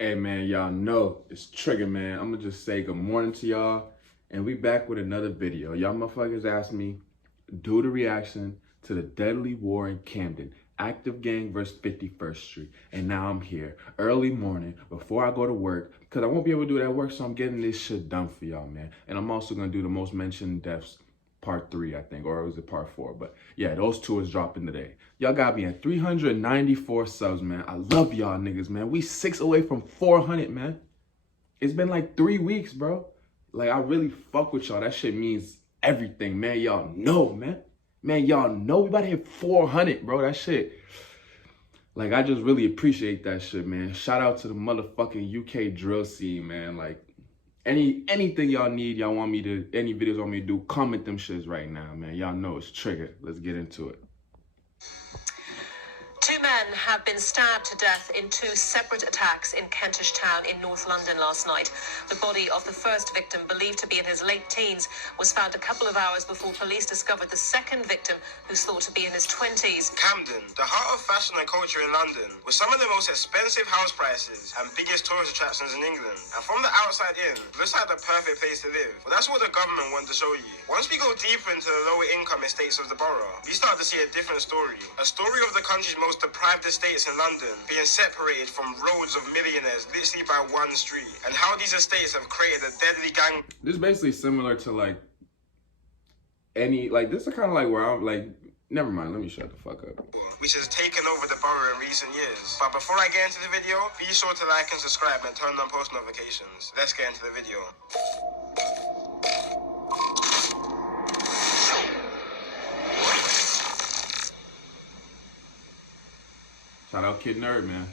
Hey man, y'all know it's Trigger, man. I'm gonna just say good morning to y'all, and we back with another video. Y'all motherfuckers asked me, do the reaction to the deadly war in Camden, Active Gang versus 51st Street. And now I'm here, early morning, before I go to work, because I won't be able to do it at work, so I'm getting this shit done for y'all, man. And I'm also gonna do the most mentioned deaths part 3, I think, or was it part 4? But yeah, those two is dropping today. Y'all got me at 394 subs, man. I love y'all niggas, man. We 6 away from 400, man. It's been like 3 weeks, bro. Like, I really fuck with y'all. That shit means everything, man. Y'all know, man. Man, y'all know we about to hit 400, bro. That shit. Like, I just really appreciate that shit, man. Shout out to the motherfucking UK drill scene, man. Like, anything y'all need, y'all want me to, any videos want me to do, comment them shits right now, man. Y'all know it's Trigger. Let's get into it. 2 men have been stabbed to death in 2 separate attacks in Kentish Town in North London last night. The body of the first victim, believed to be in his late teens, was found a couple of hours before police discovered the second victim, who's thought to be in his 20s. Camden, the heart of fashion and culture in London, with some of the most expensive house prices and biggest tourist attractions in England. And from the outside in, looks like the perfect place to live. But that's what the government want to show you. Once we go deeper into the lower income estates of the borough, we start to see a different story. A story of the country's most deprived estates in London being separated from roads of millionaires literally by one street, and how these estates have created a deadly gang. This is basically similar to like this is kind of like where I'm like, never mind, let me shut the fuck up. Which has taken over the borough in recent years. But before I get into the video, be sure to like and subscribe and turn on post notifications. Let's get into the video. Shout out Kid Nerd, man.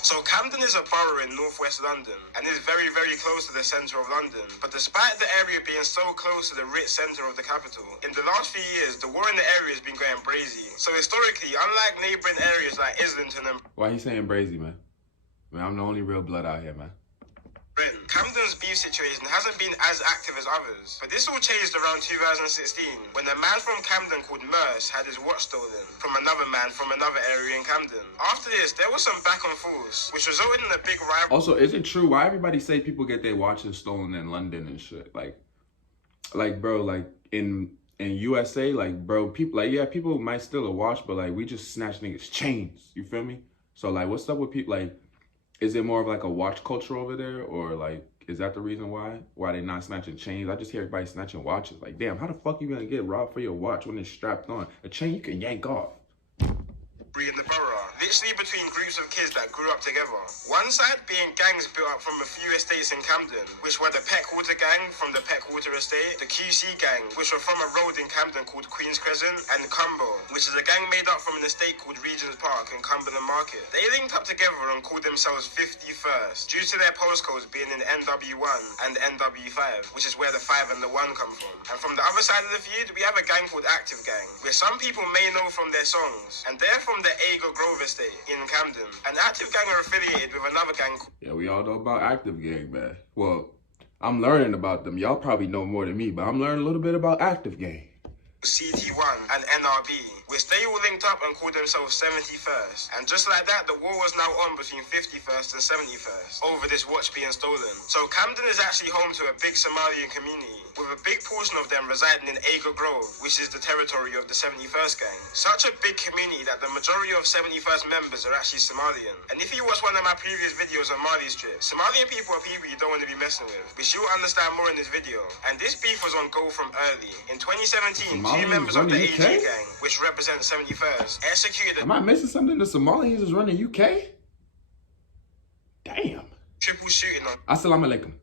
So Camden is a borough in northwest London and is very, very close to the centre of London. But despite the area being so close to the rich centre of the capital, in the last few years, the war in the area has been going brazy. So historically, unlike neighbouring areas like Islington and... Why he saying brazy, man? Man, I'm the only real blood out here, man. Camden's beef situation hasn't been as active as others, but this all changed around 2016 when a man from Camden called Merce had his watch stolen from another man from another area in Camden. After this, there was some back and forth, which resulted in a big rivalry. Also, is it true? Why everybody say people get their watches stolen in London and shit? Like bro, like in USA, like bro, people like, yeah, people might steal a watch, but like we just snatch niggas chains. You feel me? So like, what's up with people like? Is it more of like a watch culture over there, or like, is that the reason why they not snatching chains? I just hear everybody snatching watches. Like, damn, how the fuck you gonna get robbed for your watch when it's strapped on? A chain you can yank off. In the borough, literally between groups of kids that grew up together. One side being gangs built up from a few estates in Camden, which were the Peckwater gang from the Peckwater estate, the QC gang, which were from a road in Camden called Queen's Crescent, and Congo, which is a gang made up from an estate called Regent's Park in Cumberland Market. They linked up together and called themselves 51st, due to their postcodes being in NW1 and NW5, which is where the 5 and the 1 come from. And from the other side of the feud, we have a gang called Active Gang, which some people may know from their songs, and they're from the Ager Grove estate in Camden. An Active Gang are affiliated with another gang. Yeah, we all know about Active Gang, man. Well, I'm learning about them. Y'all probably know more than me, but I'm learning a little bit about Active Gang. CT1 and NRB, which they all linked up and called themselves 71st. And just like that, the war was now on between 51st and 71st over this watch being stolen. So Camden is actually home to a big Somalian community, with a big portion of them residing in Ager Grove, which is the territory of the 71st gang. Such a big community that the majority of 71st members are actually Somalian. And if you watch one of my previous videos on Mali Strip, Somalian people are people you don't want to be messing with, which you'll understand more in this video. And this beef was on go from early. In 2017, 2 members of the AG gang, which represents 71st, executed... Am I missing something? The Somalis is running UK? Damn. Triple shooting on... Assalamu alaikum.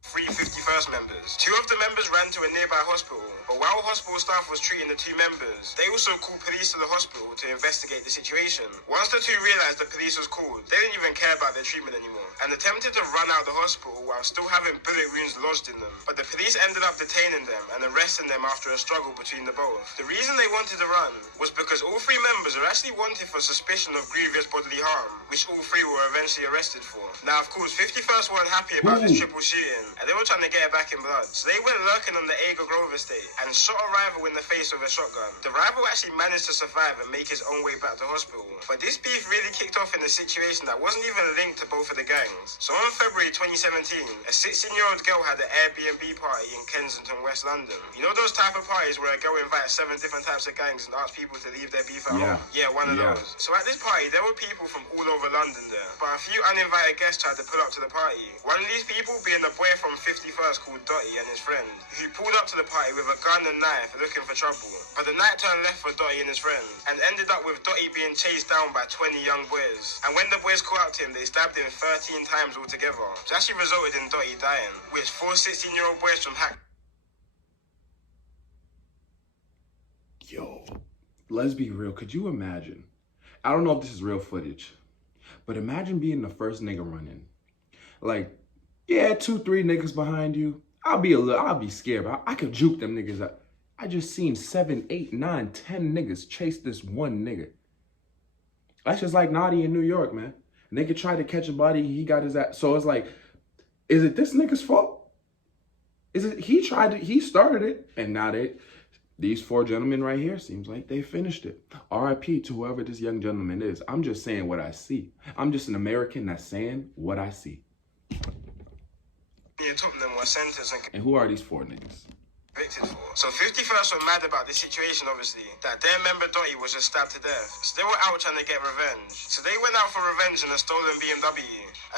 3 51st members. 2 of the members ran to a nearby hospital, but while hospital staff was treating the 2 members, they also called police to the hospital to investigate the situation. Once the 2 realized the police was called, they didn't even care about their treatment anymore, and attempted to run out of the hospital while still having bullet wounds lodged in them. But the police ended up detaining them and arresting them after a struggle between the both. The reason they wanted to run was because all 3 members are actually wanted for suspicion of grievous bodily harm, which all 3 were eventually arrested for. Now, of course, 51st weren't happy about this triple shooting, and they were trying to get it back in blood. So they went lurking on the Aga Grove estate and shot a rival in the face with a shotgun. The rival actually managed to survive and make his own way back to hospital. But this beef really kicked off in a situation that wasn't even linked to both of the gangs. So on February 2017, a 16-year-old girl had an Airbnb party in Kensington, West London. You know those type of parties where a girl invites 7 different types of gangs and asks people to leave their beef at home? Yeah, one of those. So at this party, there were people from all over London there, but a few uninvited guests tried to pull up to the party. One of these people being the boy from 51st called Dotty and his friend, who pulled up to the party with a gun and knife looking for trouble. But the night turned left for Dotty and his friend, and ended up with Dotty being chased down by 20 young boys. And when the boys caught up to him, they stabbed him 13 times altogether, which actually resulted in Dotty dying, which 4 16-year-old boys from Yo, let's be real. Could you imagine? I don't know if this is real footage, but imagine being the first nigga running. Like, yeah, 2, 3 niggas behind you. I'll be scared, but I could juke them niggas up. I just seen 7, 8, 9, 10 niggas chase this one nigga. That's just like Naughty in New York, man. Nigga tried to catch a body, he got his ass. So it's like, is it this nigga's fault? Is it he started it, and now these 4 gentlemen right here, seems like they finished it. RIP to whoever this young gentleman is. I'm just saying what I see. I'm just an American that's saying what I see. Tottenham were sentenced and who are these 4 niggas? Convicted for. So 51st were mad about this situation, obviously, that their member Dotty was just stabbed to death. So they were out trying to get revenge. So they went out for revenge in a stolen BMW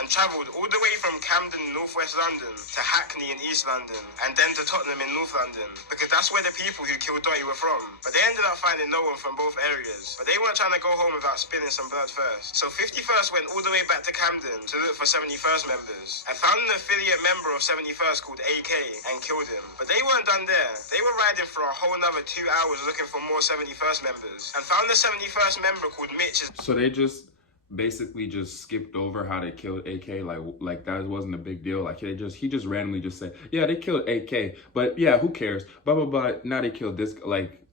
and travelled all the way from Camden in northwest London to Hackney in East London and then to Tottenham in North London, because that's where the people who killed Dotty were from. But they ended up finding no one from both areas. But they weren't trying to go home without spilling some blood first. So 51st went all the way back to Camden to look for 71st members and found an affiliate member of 71st called AK and killed him. But they weren't done there. They were riding for a whole another 2 hours looking for more 71st members and found the 71st member called Mitch. So they just basically just skipped over how they killed AK, like that wasn't a big deal. Like he just randomly just said, yeah, they killed AK, but yeah, who cares? Blah blah blah. Now they killed this. Like,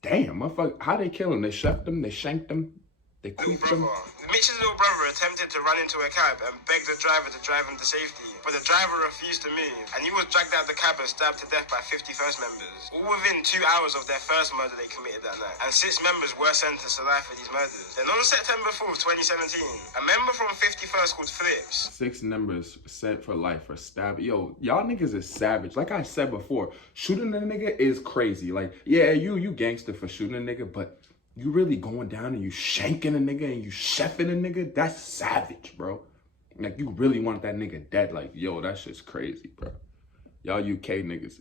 damn, motherfucker, how they kill him? They chefed him, they shanked him, they creeped him. Mitch's little brother attempted to run into a cab and beg the driver to drive him to safety, but the driver refused to move, and he was dragged out of the cab and stabbed to death by 51st members, all within 2 hours of their first murder they committed that night. And 6 members were sentenced to life for these murders. Then on September 4th, 2017, a member from 51st called Flips. 6 members sent for life for stab. Yo, y'all niggas is savage. Like I said before, shooting a nigga is crazy. Like, yeah, you gangster for shooting a nigga, but you really going down and you shanking a nigga and you chefing a nigga? That's savage, bro. Like, you really want that nigga dead. Like, yo, that shit's crazy, bro. Y'all UK niggas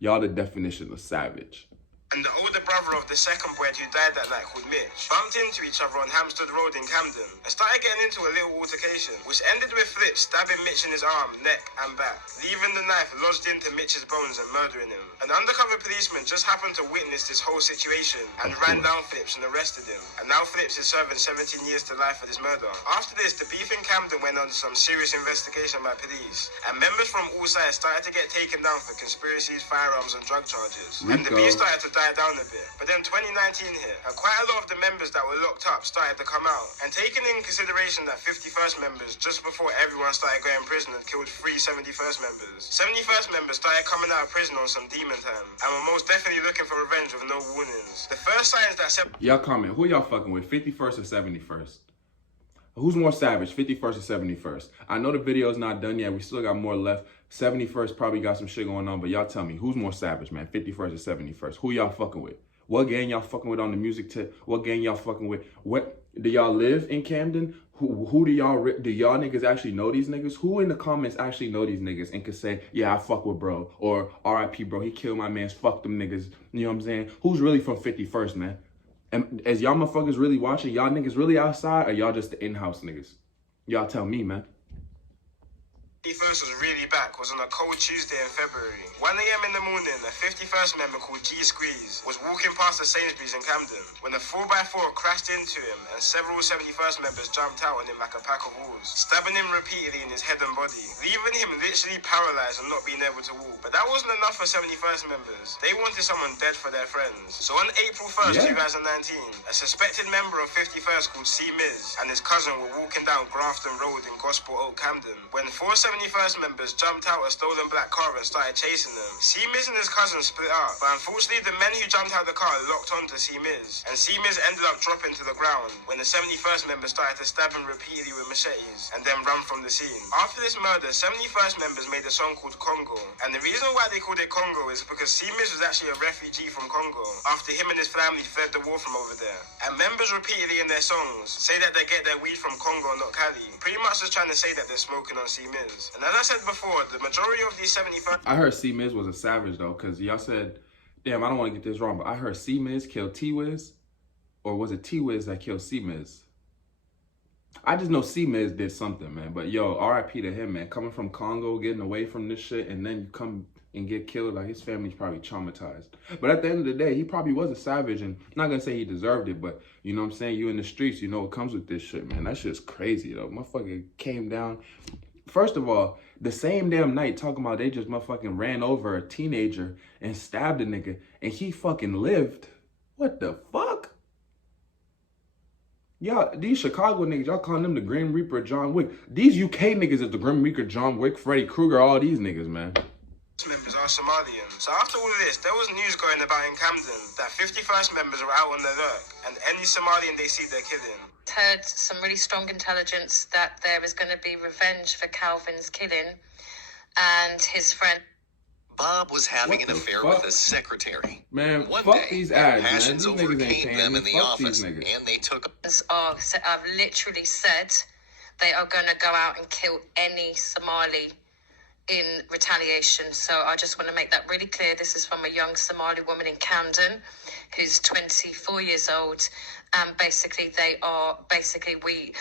y'all the definition of savage. And the older brother of the second boy who died that night, called Mitch, bumped into each other on Hampstead Road in Camden and started getting into a little altercation, which ended with Flips stabbing Mitch in his arm, neck and back, leaving the knife lodged into Mitch's bones and murdering him. An undercover policeman just happened to witness this whole situation and ran down Flips and arrested him. And now Flips is serving 17 years to life for this murder. After this, the beef in Camden went under some serious investigation by police, and members from all sides started to get taken down for conspiracies, firearms and drug charges. And the beef started to die down a bit. But then 2019 hit, and quite a lot of the members that were locked up started to come out. And taking in consideration that 51st members, just before everyone started going to prison, had killed 3 71st members. 71st members started coming out of prison on some demon time, and were most definitely looking for revenge with no warnings. The first signs that y'all comment, who y'all fucking with, 51st or 71st? Who's more savage, 51st or 71st? I know the video's not done yet. We still got more left. 71st probably got some shit going on, but y'all tell me, who's more savage, man? 51st or 71st? Who y'all fucking with? What gang y'all fucking with on the music tip? What gang y'all fucking with? What, do y'all live in Camden? Who do y'all niggas actually know these niggas? Who in the comments actually know these niggas and could say, yeah, I fuck with bro, or RIP bro, he killed my mans, fuck them niggas. You know what I'm saying? Who's really from 51st, man? And as y'all motherfuckers really watching, y'all niggas really outside, or y'all just the in-house niggas? Y'all tell me, man. 51st was really back was on a cold Tuesday in February. 1 AM in the morning, a 51st member called Gxng was walking past the Sainsbury's in Camden when a 4x4 crashed into him and several 71st members jumped out on him like a pack of wolves, stabbing him repeatedly in his head and body, leaving him literally paralyzed and not being able to walk. But that wasn't enough for 71st members. They wanted someone dead for their friends. So on April 1st, 2019, a suspected member of 51st called C. Miz and his cousin were walking down Grafton Road in Gospel Oak, Camden, when 4 71st members jumped out a stolen black car and started chasing them. C-Miz and his cousin split up, but unfortunately the men who jumped out the car locked onto C-Miz, and C-Miz ended up dropping to the ground when the 71st members started to stab him repeatedly with machetes and then run from the scene. After this murder, 71st members made a song called Congo, and the reason why they called it Congo is because C-Miz was actually a refugee from Congo after him and his family fled the war from over there. And members repeatedly in their songs say that they get their weed from Congo, not Cali, pretty much just trying to say that they're smoking on C-Miz. And as I said before, the majority of these 71st... I heard C-Miz was a savage though, because y'all said, damn, I don't want to get this wrong, but I heard C-Miz killed T-Wiz, or was it T-Wiz that killed C-Miz? I just know C-Miz did something, man. But yo, RIP to him, man. Coming from Congo, getting away from this shit, and then you come and get killed, like his family's probably traumatized. But at the end of the day, he probably was a savage, and I'm not gonna say he deserved it, but you know what I'm saying? You in the streets, you know what comes with this shit, man. That shit's crazy though. Motherfucker came down. First of all, the same damn night talking about they just motherfucking ran over a teenager and stabbed a nigga, and he fucking lived. What the fuck? Y'all, these Chicago niggas, y'all calling them the Grim Reaper, John Wick. These UK niggas is the Grim Reaper, John Wick, Freddy Krueger, all these niggas, man. Members are Somalian. So after all of this, there was news going about in Camden that 51st members were out on the lurk, and any Somalian they see, they're killing. Heard some really strong intelligence that there is going to be revenge for Calvin's killing, and his friend Bob was having an affair with his secretary. Man, One fuck day, these their ads, man. passions These niggas ain't overcame paying them me. in the Fuck office, these niggas. and they took have literally said they are going to go out and kill any Somali in retaliation. So I just want to make that really clear. This is from a young Somali woman in Camden who's 24 years old. And basically we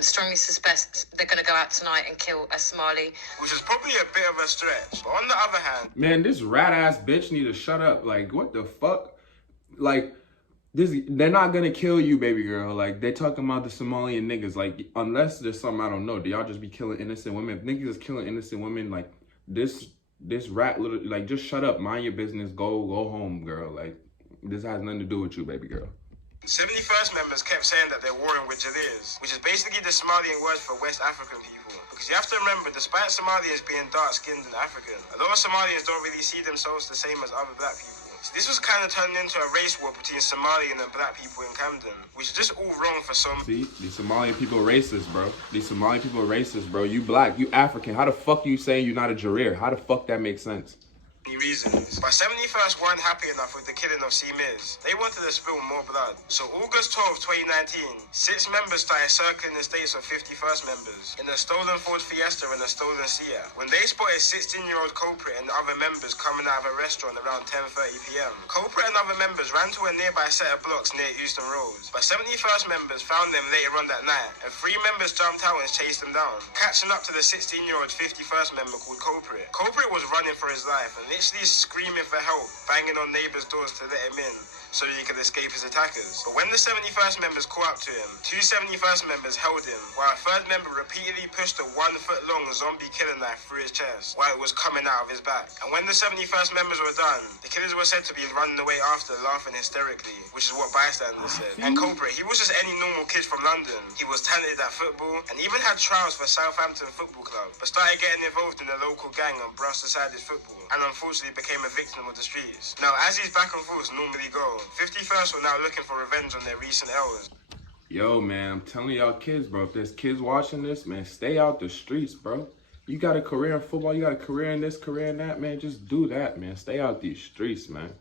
strongly suspect they're going to go out tonight and kill a Somali. Which is probably a bit of a stretch. But on the other hand... Man, this rat-ass bitch need to shut up. Like, what the fuck? Like, they're not going to kill you, baby girl. Like, they talking about the Somalian niggas. Like, unless there's something I don't know. Do y'all just be killing innocent women? If niggas is killing innocent women, like, this rat little... Like, just shut up. Mind your business. Go home, girl. Like, this has nothing to do with you, baby girl. 71st members kept saying that they're warring with Jaliers, which is basically the Somalian word for West African people. Because you have to remember, despite Somalians being dark-skinned and African, a lot of Somalians don't really see themselves the same as other black people. So this was kind of turning into a race war between Somalian and black people in Camden, which is just all wrong for some. See, these Somalian people are racist, bro. These Somalian people are racist, bro. You black, you African. How the fuck you saying you're not a Jareer? How the fuck that makes sense? Reasons. But 71st weren't happy enough with the killing of C-Miz. They wanted to spill more blood. So August 12, 2019, 6 members started circling the estates of 51st members in a stolen Ford Fiesta and a stolen Sea. When they spotted 16-year-old culprit and other members coming out of a restaurant around 10:30 p.m. Culprit and other members ran to a nearby set of blocks near Euston Road. But 71st members found them later on that night, and 3 members jumped out and chased them down, catching up to the 16-year-old 51st member called Culprit. Culprit was running for his life and literally screaming for help, banging on neighbors' doors to let him in so he could escape his attackers. But when the 71st members caught up to him, 2 71st members held him, while a 3rd member repeatedly pushed a 1-foot-long zombie killing knife through his chest while it was coming out of his back. And when the 71st members were done, the killers were said to be running away after, laughing hysterically, which is what bystanders said. And Culprit, he was just any normal kid from London. He was talented at football and even had trials for Southampton Football Club, but started getting involved in a local gang and brushed aside his football, and unfortunately became a victim of the streets. Now, as these back and forths normally go, 51st were now looking for revenge on their recent errors. Yo, man, I'm telling y'all kids, bro, if there's kids watching this, man, stay out the streets, bro. You got a career in football, you got a career in this, career in that, man, just do that, man. Stay out these streets, man.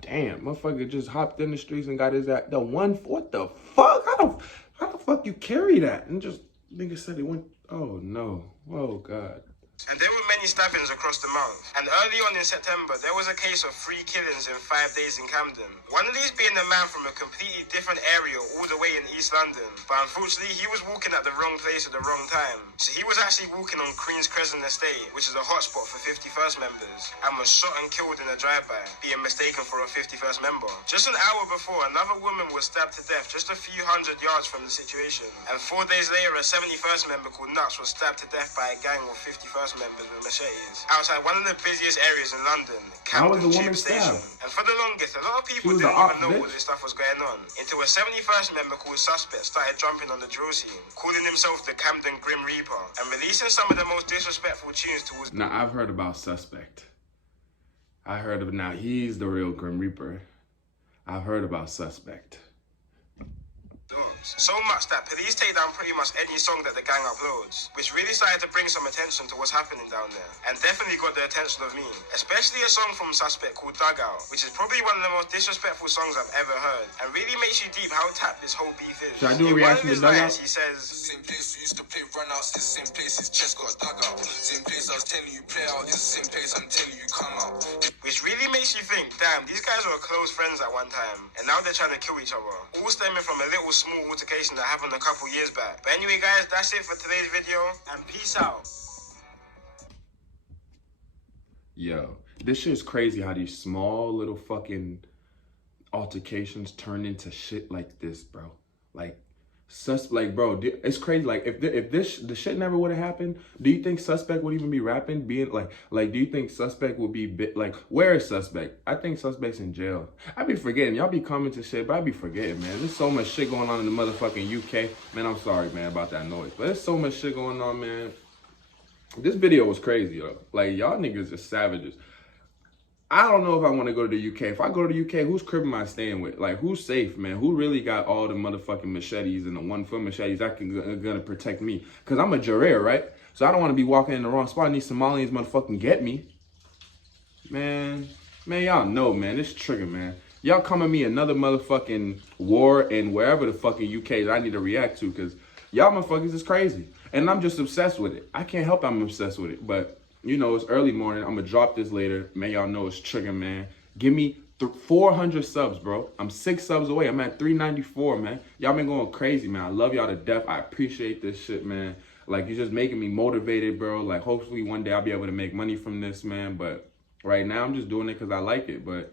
Damn, motherfucker just hopped in the streets and got his what the fuck? How the fuck you carry that? And just, nigga said he went, oh no, oh God. And there were many stabbings across the month. And early on in September, there was a case of 3 killings in 5 days in Camden. One of these being a man from a completely different area all the way in East London. But unfortunately, he was walking at the wrong place at the wrong time. So he was actually walking on Queen's Crescent Estate, which is a hotspot for 51st members, and was shot and killed in a drive-by, being mistaken for a 51st member. Just an hour before, another woman was stabbed to death just a few hundred yards from the situation. And 4 days later, a 71st member called Nuts was stabbed to death by a gang of 51st 71st members with machetes outside one of the busiest areas in London, How was Camden the Tube woman Station. stabbed? And for the longest, a lot of people She was didn't an op, even know all bitch. this stuff was going on until a 71st member called Suspect started jumping on the drill scene, calling himself the Camden Grim Reaper and releasing some of the most disrespectful tunes towards. Now, I've heard about Suspect. I heard of now he's the real Grim Reaper. I've heard about Suspect. So much that police take down pretty much any song that the gang uploads, which really started to bring some attention to what's happening down there, and definitely got the attention of me, especially a song from Suspect called Dugout, which is probably one of the most disrespectful songs I've ever heard, and really makes you deep how tapped this whole beef is. Should I do a In one reaction of to his Dugout? lines, he says, Same place we used to play runouts, it's the same place his chest got dug out. Same place I was telling you play out, it's the same place I'm telling you come out. which really makes you think, damn, these guys were close friends at one time, and now they're trying to kill each other, all stemming from a little small altercation that happened a couple years back. But anyway guys, that's it for today's video, and peace out. Yo, this shit is crazy how these small little fucking altercations turn into shit like this, bro. Like, bro, it's crazy. Like, if the shit never would have happened, do you think Suspect would even be rapping? Being like, do you think Suspect would be like, where is Suspect? I think Suspect's in jail. I be forgetting. Y'all be commenting shit, but I be forgetting, man. There's so much shit going on in the motherfucking UK. Man, I'm sorry, man, about that noise. But there's so much shit going on, man. This video was crazy, yo. Like, y'all niggas are savages. I don't know if I want to go to the UK. If I go to the UK, whose crib am I staying with? Like, who's safe, man? Who really got all the motherfucking machetes and the 1-foot machetes that gonna protect me? Because I'm a Jareer, right? So I don't want to be walking in the wrong spot and these Somalians motherfucking get me. Man, y'all know, man. This trigger, man. Y'all come at me another motherfucking war in wherever the fucking UK that I need to react to, because y'all motherfuckers is crazy. And I'm just obsessed with it. I can't help I'm obsessed with it. But, you know, it's early morning. I'm going to drop this later. Man, y'all know it's trigger, man. Give me 400 subs, bro. I'm 6 subs away. I'm at 394, man. Y'all been going crazy, man. I love y'all to death. I appreciate this shit, man. Like, you're just making me motivated, bro. Like, hopefully one day I'll be able to make money from this, man. But right now I'm just doing it because I like it. But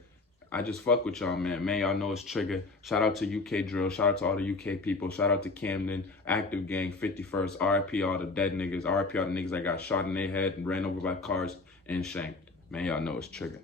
I just fuck with y'all, man. Man, y'all know it's trigger. Shout out to UK Drill. Shout out to all the UK people. Shout out to Camden, Active Gang, 51st. RIP all the dead niggas. RIP all the niggas that got shot in their head and ran over by cars and shanked. Man, y'all know it's trigger.